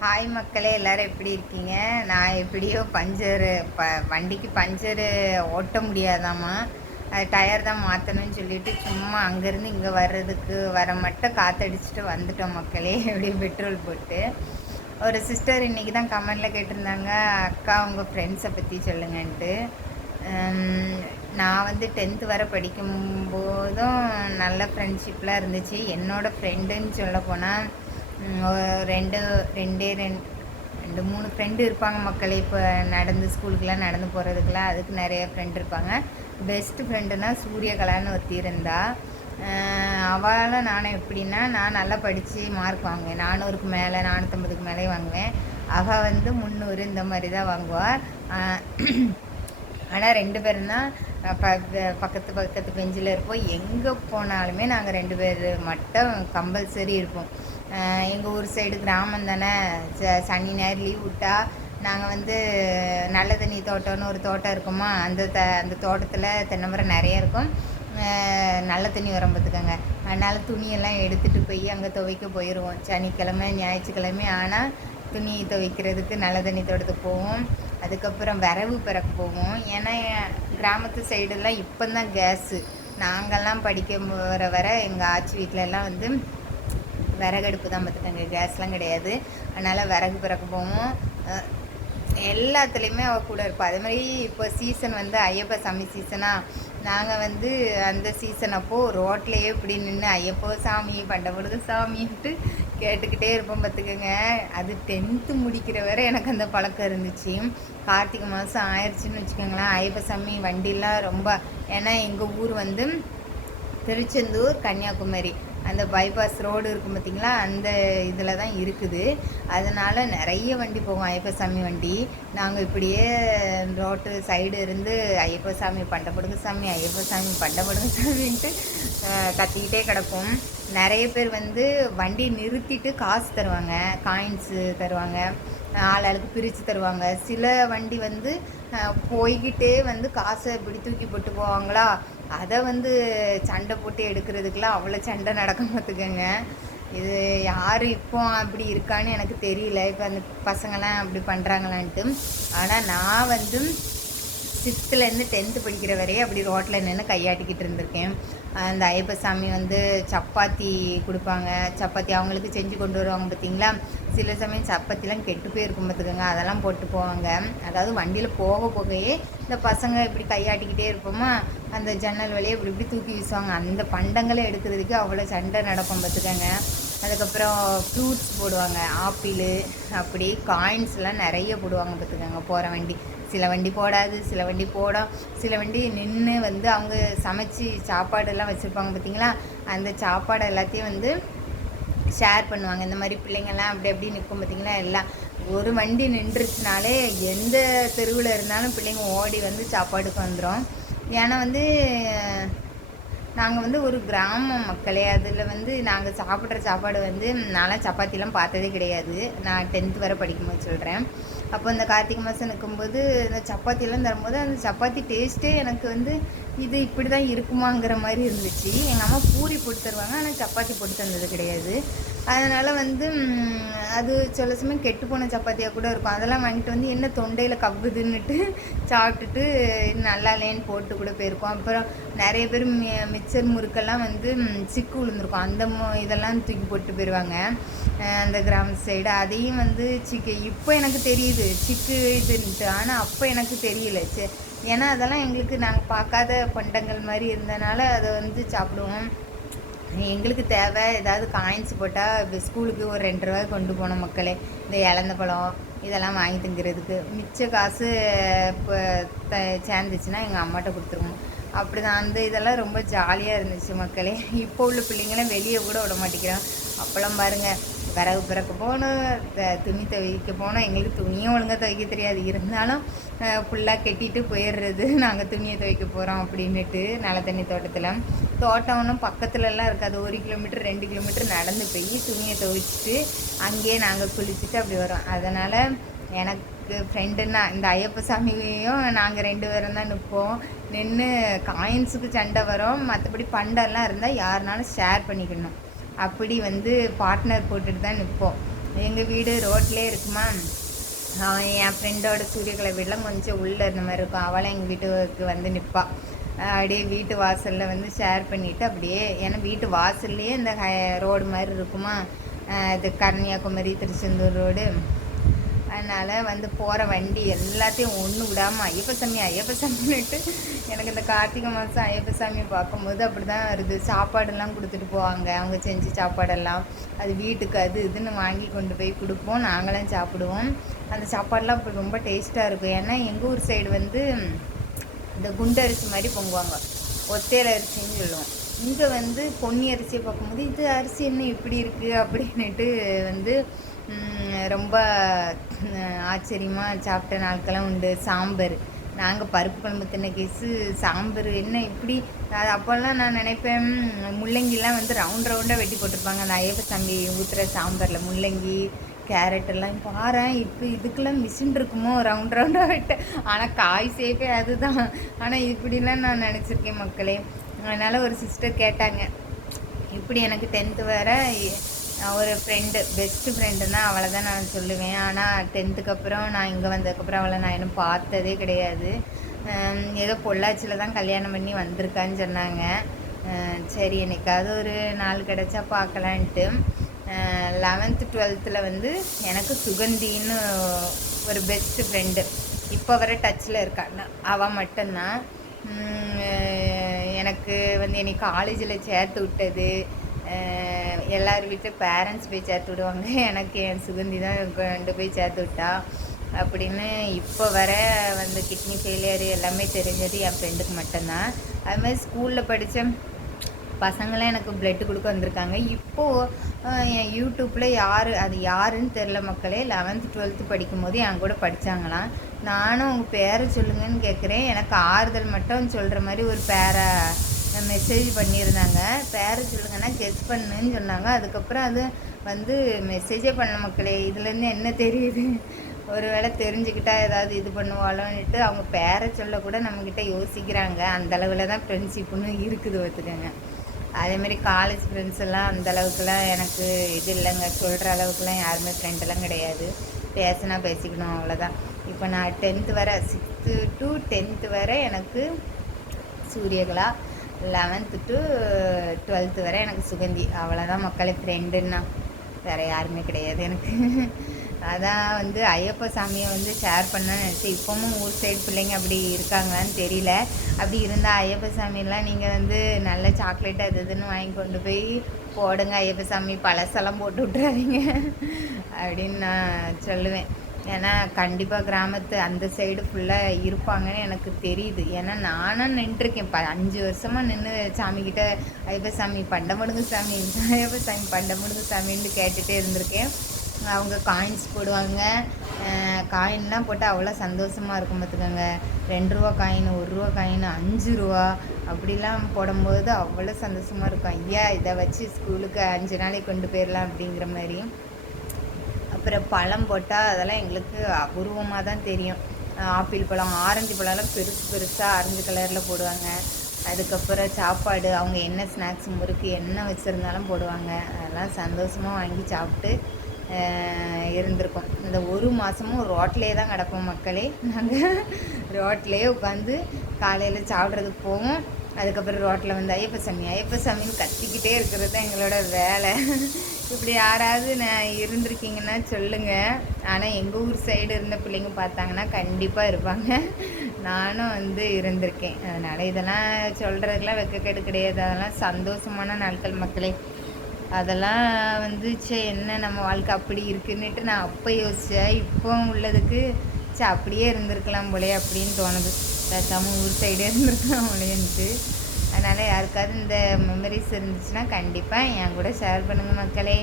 Hi மக்களே எல்லாரும் எப்படி இருக்கீங்க? நான் எப்படியோ பஞ்சரு ப வண்டிக்கு பஞ்சரு ஓட்ட முடியாதாம்மா. அது டயர் தான் மாற்றணும்னு சொல்லிட்டு சும்மா அங்கேருந்து இங்கே வர்றதுக்கு வர மட்டும் காற்றடிச்சிட்டு வந்துட்டோம் மக்களே எப்படி பெட்ரோல் போட்டு. ஒரு சிஸ்டர் இன்றைக்கி தான் கமெண்டில் கேட்டிருந்தாங்க அக்கா உங்கள் ஃப்ரெண்ட்ஸை பற்றி சொல்லுங்கன்ட்டு. நான் வந்து டென்த்து வர படிக்கும்போதும் நல்ல ஃப்ரெண்ட்ஷிப்லாம் இருந்துச்சு. என்னோடய ஃப்ரெண்டுன்னு சொல்ல போனால் ரெண்டு ரெண்டே ரெண்டு ரெண்டு மூணு ஃப்ரெண்டு இருப்பாங்க மக்களே. இப்போ நடந்து ஸ்கூலுக்கெலாம் நடந்து போகிறதுக்குலாம் அதுக்கு நிறைய ஃப்ரெண்ட் இருப்பாங்க. பெஸ்ட்டு ஃப்ரெண்டுனா சூரியகலான்னு ஒருத்தி இருந்தா அவளால் நான் எப்படின்னா நான் நல்லா படித்து மார்க் வாங்குவேன். நானூறுக்கு மேலே நானூற்றம்பதுக்கு மேலே வாங்குவேன். அவள் வந்து முந்நூறு இந்த மாதிரி தான் வாங்குவாள் ஆனால் ரெண்டு பேரும் தான் ப பக்கத்து பக்கத்து பெஞ்சில் இருப்போம். எங்கே போனாலுமே நாங்கள் ரெண்டு பேர் மட்டும் கம்பல்சரி இருப்போம். எங்கள் ஊர் சைடு கிராமம் தானே. ச சனி ஞாயிறு லீவ் விட்டா நாங்கள் வந்து நல்ல தண்ணி தோட்டம்னு ஒரு தோட்டம் இருக்குமா அந்த த அந்த தோட்டத்தில் தென்னமரம் நிறைய இருக்கும். நல்ல தண்ணி வரும் பார்த்துக்கோங்க. அதனால் துணியெல்லாம் எடுத்துகிட்டு போய் அங்கே துவைக்க போயிடுவோம் சனிக்கிழமை ஞாயிற்றுக்கிழமை. ஆனால் துணி துவைக்கிறதுக்கு நல்ல தண்ணி தொடுத்து போவோம். அதுக்கப்புறம் வரவு பிறக்க போவோம். ஏன்னா கிராமத்து சைடெல்லாம் இப்போ தான் கேஸு நாங்கள்லாம் படிக்க வர வர எங்கள் ஆச்சி வீட்டிலலாம் வந்து விறகடுப்பு தான் பார்த்துக்கோங்க கேஸ்லாம் கிடையாது. அதனால் விறகு பிறக்க போவோம். எல்லாத்துலேயுமே அவள் கூட இருப்பாள் அதே மாதிரி இப்போ சீசன் வந்து ஐயப்ப சாமி சீசனாக நாங்கள் வந்து அந்த சீசன் அப்போது ரோட்லேயே இப்படி நின்று ஐயப்போ சாமி பண்டமுடுக சாமின்ட்டு கேட்டுக்கிட்டே இருப்போம் பார்த்துக்கோங்க. அது டென்த்து முடிக்கிற வரை எனக்கு அந்த பழக்கம் இருந்துச்சு. கார்த்திகை மாதம் ஆயிடுச்சுன்னு வச்சுக்கோங்களேன். ஐயப்பசாமி வண்டிலாம் ரொம்ப ஏன்னா எங்கள் ஊர் வந்து திருச்செந்தூர் கன்னியாகுமரி. அந்த பைபாஸ் ரோடு இருக்கும் பார்த்திங்களா? அந்த இதில் தான் இருக்குது. அதனால் நிறைய வண்டி போகும் ஐயப்பசாமி வண்டி. நாங்கள் இப்படியே ரோட்டு சைடு இருந்து ஐயப்பசாமி பண்டப்படுங்க சாமி ஐயப்பசாமி பண்டப்படுங்க சாமின்ட்டு கத்திக்கிட்டே கிடப்போம். நிறைய பேர் வந்து வண்டி நிறுத்திட்டு காசு தருவாங்க காயின்ஸு தருவாங்க ஆள் ஆளுக்கு பிரித்து தருவாங்க. சில வண்டி வந்து போய்கிட்டே வந்து காசை இப்படி தூக்கி போட்டு போவாங்களா? அதை வந்து சண்டை போட்டு எடுக்கிறதுக்கெலாம் அவ்வளோ சண்டை நடக்கும் பார்த்துக்கோங்க. இது யார் இப்போ அப்படி இருக்கான்னு எனக்கு தெரியல. இப்போ அந்த பசங்களாம் அப்படி பண்ணுறாங்களான்ட்டு ஆனால் நான் வந்து சிக்ஸ்த்துலேருந்து டென்த்து படிக்கிற வரையே அப்படி ரோட்டில் நின்று கையாட்டிக்கிட்டு இருந்திருக்கேன். அந்த ஐயப்பசாமி வந்து சப்பாத்தி கொடுப்பாங்க. சப்பாத்தி அவங்களுக்கு செஞ்சு கொண்டு வருவாங்க பார்த்தீங்களா? சில சமயம் சப்பாத்திலாம் கெட்டு போயிருக்கும் பார்த்துக்கோங்க. அதெல்லாம் போட்டு போவாங்க. அதாவது வண்டியில் போக போகையே இந்த பசங்க இப்படி கையாட்டிக்கிட்டே இருப்போமா? அந்த ஜன்னல் வழியை இப்படி இப்படி தூக்கி வீசுவாங்க. அந்த பண்டங்களை எடுக்கிறதுக்கு அவ்வளோ சண்டை நடக்கும் பார்த்துக்கோங்க. அதுக்கப்புறம் ஃப்ரூட்ஸ் போடுவாங்க ஆப்பிள் அப்படி காயின்ஸ்லாம் நிறைய போடுவாங்க பார்த்துக்கோங்க போகிற வண்டி. சில வண்டி போடாது சில வண்டி போடும் சில வண்டி நின்று வந்து அவங்க சமைச்சு சாப்பாடெல்லாம் வச்சுருப்பாங்க பார்த்தீங்களா? அந்த சாப்பாடு எல்லாத்தையும் வந்து ஷேர் பண்ணுவாங்க. இந்த மாதிரி பிள்ளைங்கள்லாம் அப்படி அப்படி நிற்கும் பார்த்தீங்களா? எல்லாம் ஒரு வண்டி நின்றுச்சுனாலே எந்த தெருவில் இருந்தாலும் பிள்ளைங்க ஓடி வந்து சாப்பாடுக்கு வந்துடும் ஏன்னா வந்து நாங்கள் வந்து ஒரு கிராம மக்களே. அதில் வந்து நாங்கள் சாப்பிட்ற சாப்பாடு வந்து நான்லாம் சப்பாத்திலாம் பார்த்ததே கிடையாது. நான் டென்த்து வரை படிக்கும்போது சொல்கிறேன் அப்போ இந்த கார்த்திகை மாதம் நிற்கும்போது இந்த சப்பாத்திலாம் தரும்போது அந்த சப்பாத்தி டேஸ்ட்டே எனக்கு வந்து இது இப்படி தான் இருக்குமாங்கிற மாதிரி இருந்துச்சு. எங்கள் அம்மா பூரி போட்டு தருவாங்க. ஆனால் சப்பாத்தி போட்டு தந்தது கிடையாது. அதனால் வந்து அது சில சமயம் கெட்டு போன சப்பாத்தியாக கூட இருக்கும். அதெல்லாம் வாங்கிட்டு வந்து என்ன தொண்டையில் கவ்வுதுன்னுட்டு சாப்பிட்டுட்டு நல்லா இல்லைன்னு போட்டு கூட போயிருக்கோம். அப்புறம் நிறைய பேர் மி மிச்சர் முறுக்கெல்லாம் வந்து சிக்கு விழுந்திருக்கும் அந்த மு- இதெல்லாம் தூக்கி போட்டு போயிடுவாங்க அந்த கிராம சைடு. அதையும் வந்து சிக்கு. இப்போ எனக்கு தெரியுது. சிக்கு இதுன்ட்டு. ஆனால் அப்போ எனக்கு தெரியல. சே ஏன்னா அதெல்லாம் எங்களுக்கு நாங்கள் பார்க்காத பண்டங்கள் மாதிரி இருந்தனால அதை வந்து சாப்பிடுவோம். எங்களுக்கு தேவை ஏதாவது காயின்ஸ் போட்டால் ஸ்கூலுக்கு ஒரு ரெண்டு ரூபாய் கொண்டு போனோம் மக்களே. இந்த இலந்த பழம் இதெல்லாம் வாங்கி திங்கிறதுக்கு. மிச்ச காசு இப்போ த சேர்ந்துச்சுன்னா எங்கள் அம்மாட்ட கொடுத்துருவோம். அப்படி தான் அந்த இதெல்லாம் ரொம்ப ஜாலியாக இருந்துச்சு மக்களே. இப்போ உள்ள பிள்ளைங்களாம் வெளியே கூட விட மாட்டேங்கிறோம் அப்போல்லாம் பாருங்கள் விறகு பிறக்க போகணும் துணி துவைக்க போனோம் எங்களுக்கு துணியும் ஒழுங்காக துவைக்க தெரியாது. இருந்தாலும் ஃபுல்லாக கெட்டிட்டு போயிடுறது. நாங்கள் துணியை துவைக்க போகிறோம் அப்படின்னுட்டு நல்ல தண்ணி தோட்டத்தில். தோட்டம் ஒன்றும் பக்கத்துலலாம் இருக்காது. ஒரு கிலோமீட்டர் ரெண்டு கிலோமீட்டர் நடந்து போய் துணியை துவைச்சிட்டு அங்கேயே நாங்கள் குளிச்சுட்டு அப்படி வரோம். அதனால் எனக்கு ஃப்ரெண்டுன்னா இந்த ஐயப்ப சாமியையும் நாங்கள் ரெண்டு பேரும் தான் நிற்போம் நின்று காயின்ஸுக்கு சண்டை வரும். மற்றபடி பண்டெல்லாம் இருந்தால் யாருனாலும் ஷேர் பண்ணிக்கணும். அப்படி வந்து பார்ட்னர் போட்டுட்டு தான் நிற்போம் எங்கள் வீடு ரோட்லேயே இருக்குமா? அவன் என் ஃப்ரெண்டோட சூரியகலை வீடெலாம் கொஞ்சம் உள்ளே இருந்த மாதிரி இருக்கும். அவளை எங்கள் வீட்டுக்கு வந்து நிற்பாள் அப்படியே வீட்டு வாசலில் வந்து ஷேர் பண்ணிவிட்டு அப்படியே ஏன்னா வீட்டு வாசல்லையே இந்த ரோடு மாதிரி இருக்குமா? இது கன்னியாகுமரி திருச்செந்தூர் ரோடு அதனால் வந்து போகிற வண்டி எல்லாத்தையும் ஒன்று விடாமல் ஐயப்ப சாமி ஐயப்ப எனக்கு இந்த கார்த்திகை மாதம் ஐயப்ப சாமி பார்க்கும்போது அப்படி தான் வருது. சாப்பாடெல்லாம் கொடுத்துட்டு போவாங்க. அவங்க செஞ்சு சாப்பாடெல்லாம். அது வீட்டுக்கு அது இதுன்னு வாங்கி கொண்டு போய் கொடுப்போம். நாங்களும் சாப்பிடுவோம். அந்த சாப்பாடெலாம் இப்போ ரொம்ப டேஸ்ட்டாக இருக்கும். ஏன்னா எங்கள் ஊர் சைடு வந்து இந்த குண்டு அரிசி மாதிரி பொங்குவாங்க. ஒத்தையில அரிசின்னு சொல்லுவோம். இங்கே வந்து பொன்னி அரிசியை பார்க்கும்போது இது அரிசி என்ன இப்படி இருக்குது அப்படின்னுட்டு வந்து ரொம்ப ஆச்சரியமாக சாப்பிட்ட நாட்கள்லாம் உண்டு. சாம்பார். நாங்கள் பருப்பு குழம்பு தின்ன கேஸு சாம்பார் என்ன இப்படி? அப்போல்லாம் நான் நினைப்பேன் முள்ளங்கிலாம் வந்து ரவுண்ட் ரவுண்டாக வெட்டி போட்டிருப்பாங்க. அந்த ஐயப்ப சாமி ஊற்றுற சாம்பாரில் முள்ளங்கி கேரட் எல்லாம். பாரு இப்போ இதுக்கெல்லாம் மிஷின் இருக்குமோ? ரவுண்ட் ரவுண்டாக வெட்ட. ஆனால் காய் சேஃபே அதுதான். ஆனால் இப்படிலாம் நான் நினச்சிருக்கேன் மக்களே. அதனால் ஒரு சிஸ்டர் கேட்டாங்க இப்படி எனக்கு டென்த்து வேறு ஒரு ஃப்ரெண்டு பெஸ்ட்டு ஃப்ரெண்டுன்னா அவளை தான் நான் சொல்லுவேன். ஆனால் டென்த்துக்கு அப்புறம் நான் இங்கே வந்ததுக்கப்புறம் அவளை நான் இன்னும் பார்த்ததே கிடையாது. ஏதோ பொள்ளாச்சியில் தான் கல்யாணம் பண்ணி வந்திருக்கான்னு சொன்னாங்க. சரி என்னைக்காவது ஒரு நாள் கிடச்சா பார்க்கலான்ட்டு. லெவன்த்து டுவெல்த்தில் வந்து எனக்கு சுகந்தின்னு ஒரு பெஸ்ட்டு ஃப்ரெண்டு இப்போ வர டச்சில் இருக்காங்க அவள் மட்டும்தான். எனக்கு வந்து என்னை காலேஜில் சேர்த்து விட்டது. எல்லார் வீட்டில் பேரண்ட்ஸ் போய் சேர்த்து விடுவாங்க. எனக்கு என் சுகந்தி தான் கொண்டு போய் சேர்த்து விட்டா. அப்படின்னு இப்போ வர வந்து கிட்னி ஃபெயிலியர் எல்லாமே தெரிஞ்சது என் ஃப்ரெண்டுக்கு மட்டும்தான். அது மாதிரி ஸ்கூலில் படித்த பசங்களாம் எனக்கு பிளட்டு கொடுக்க வந்திருக்காங்க. இப்போது என் யூடியூப்பில் யார் அது யாருன்னு தெரில மக்களே. லெவன்த்து டுவெல்த்து படிக்கும்போது என் கூட படித்தாங்களாம் நானும் உங்கள் பேரை சொல்லுங்கன்னு கேட்குறேன் எனக்கு ஆறுதல் மட்டும் சொல்கிற மாதிரி ஒரு பேரை மெசேஜ் பண்ணியிருந்தாங்க. பேரை சொல்லுங்கன்னா கெஸ் பண்ணுன்னு சொன்னாங்க. அதுக்கப்புறம் அது வந்து மெசேஜே பண்ண மக்களே. இதுலேருந்து என்ன தெரியுது? ஒரு வேளை தெரிஞ்சுக்கிட்டா ஏதாவது இது பண்ணுவாளோன்னுட்டு அவங்க பேரை சொல்லக்கூட நம்மக்கிட்ட யோசிக்கிறாங்க. அந்தளவில் தான் ஃப்ரெண்ட்ஷிப்னு இருக்குது பார்த்துக்கோங்க. அதேமாரி காலேஜ் ஃப்ரெண்ட்ஸ் எல்லாம் அந்த அளவுக்குலாம் எனக்கு இது இல்லைங்க. சொல்கிற அளவுக்குலாம் யாருமே ஃப்ரெண்டெல்லாம் கிடையாது. பேசினா பேசிக்கணும் அவ்வளோதான் இப்போ நான் டென்த்து வர சிக்ஸ்த்து டு டென்த்து வர எனக்கு சூரியகலா லெவன்த்து டு டுவெல்த்து வரை எனக்கு சுகந்தி. அவ்வளோதான் மக்களே ஃப்ரெண்டுன்னா வேறு யாருமே கிடையாது எனக்கு. அதான் வந்து ஐயப்ப சாமியை வந்து ஷேர் பண்ண நினச்சி இப்போவும் ஊர் சைடு பிள்ளைங்க அப்படி இருக்காங்களான்னு தெரியல. அப்படி இருந்தால் ஐயப்ப சாமியெல்லாம் நீங்கள் வந்து நல்ல சாக்லேட் அது இதுன்னு வாங்கி கொண்டு போய் போடுங்க ஐயப்ப சாமி. பழசெல்லாம் போட்டு விட்றாதீங்க அப்படின்னு நான் சொல்லுவேன். ஏன்னா கண்டிப்பாக கிராமத்து அந்த சைடு ஃபுல்லாக இருப்பாங்கன்னு எனக்கு தெரியுது. ஏன்னா நானும் நின்றுருக்கேன். ப அஞ்சு வருஷமாக நின்று சாமிக்கிட்ட ஐயப்ப சாமி பண்டமுடுங்க சாமி. ஐயப்ப சாமி சாமின்னு கேட்டுகிட்டே இருந்திருக்கேன். அவங்க காயின்ஸ் போடுவாங்க. காயின்லாம் போட்டு அவ்வளோ சந்தோஷமாக இருக்கும் பார்த்துக்கோங்க. ரெண்டு ரூபா காயின் ஒரு ரூபா காயின் அஞ்சு ரூபா. அப்படிலாம் போடும்போது அவ்வளோ சந்தோஷமாக இருக்கும். ஐயா இதை வச்சு ஸ்கூலுக்கு அஞ்சு நாளைக்கு கொண்டு போயிடலாம். அப்படிங்கிற மாதிரி. அப்புறம் பழம் போட்டால் அதெல்லாம் எங்களுக்கு அபூர்வமாக தான் தெரியும் ஆப்பிள் பழம் ஆரஞ்சு பழம்லாம் பெருசு பெருசாக ஆரஞ்சு கலரில் போடுவாங்க. அதுக்கப்புறம் சாப்பாடு அவங்க என்ன ஸ்நாக்ஸ் முறுக்கு என்ன வச்சுருந்தாலும் போடுவாங்க. அதெல்லாம் சந்தோஷமாக வாங்கி சாப்பிட்டு இருந்திருக்கோம். இந்த ஒரு மாதமும் ரோட்லேயே தான் கிடப்போம் மக்களே. நாங்கள் ரோட்லேயே உட்காந்து காலையில் சாப்பிட்றதுக்கு போவோம். அதுக்கப்புறம் ரோட்டில் வந்து ஐயப்ப சாமி ஐயப்ப சாமின்னு கத்திக்கிட்டே இருக்கிறது தான் எங்களோட வேலை. இப்படி யாராவது நான் இருந்திருக்கீங்கன்னா சொல்லுங்கள் ஆனால் எங்கள் ஊர் சைடு இருந்த பிள்ளைங்க பார்த்தாங்கன்னா கண்டிப்பாக இருப்பாங்க. நானும் வந்து இருந்திருக்கேன். அதனால் இதெல்லாம் சொல்கிறதுக்கெலாம் வெக்கக்கேடு கிடையாது. அதெல்லாம் சந்தோஷமான நாட்கள் மக்களே. அதெல்லாம் வந்து சே என்ன நம்ம வாழ்க்கை அப்படி இருக்குன்னுட்டு நான் அப்போ யோசித்தேன் இப்போ உள்ளதுக்கு சே அப்படியே இருந்திருக்கலாம் போலே அப்படின்னு தோணுது. பேசாமல் ஊர் சைடே இருந்திருக்கலாம் போலேன்ட்டு அதனால் யாருக்காவது இந்த மெமரிஸ் இருந்துச்சுன்னா கண்டிப்பாக என் கூட ஷேர் பண்ணுங்கள் மக்களே.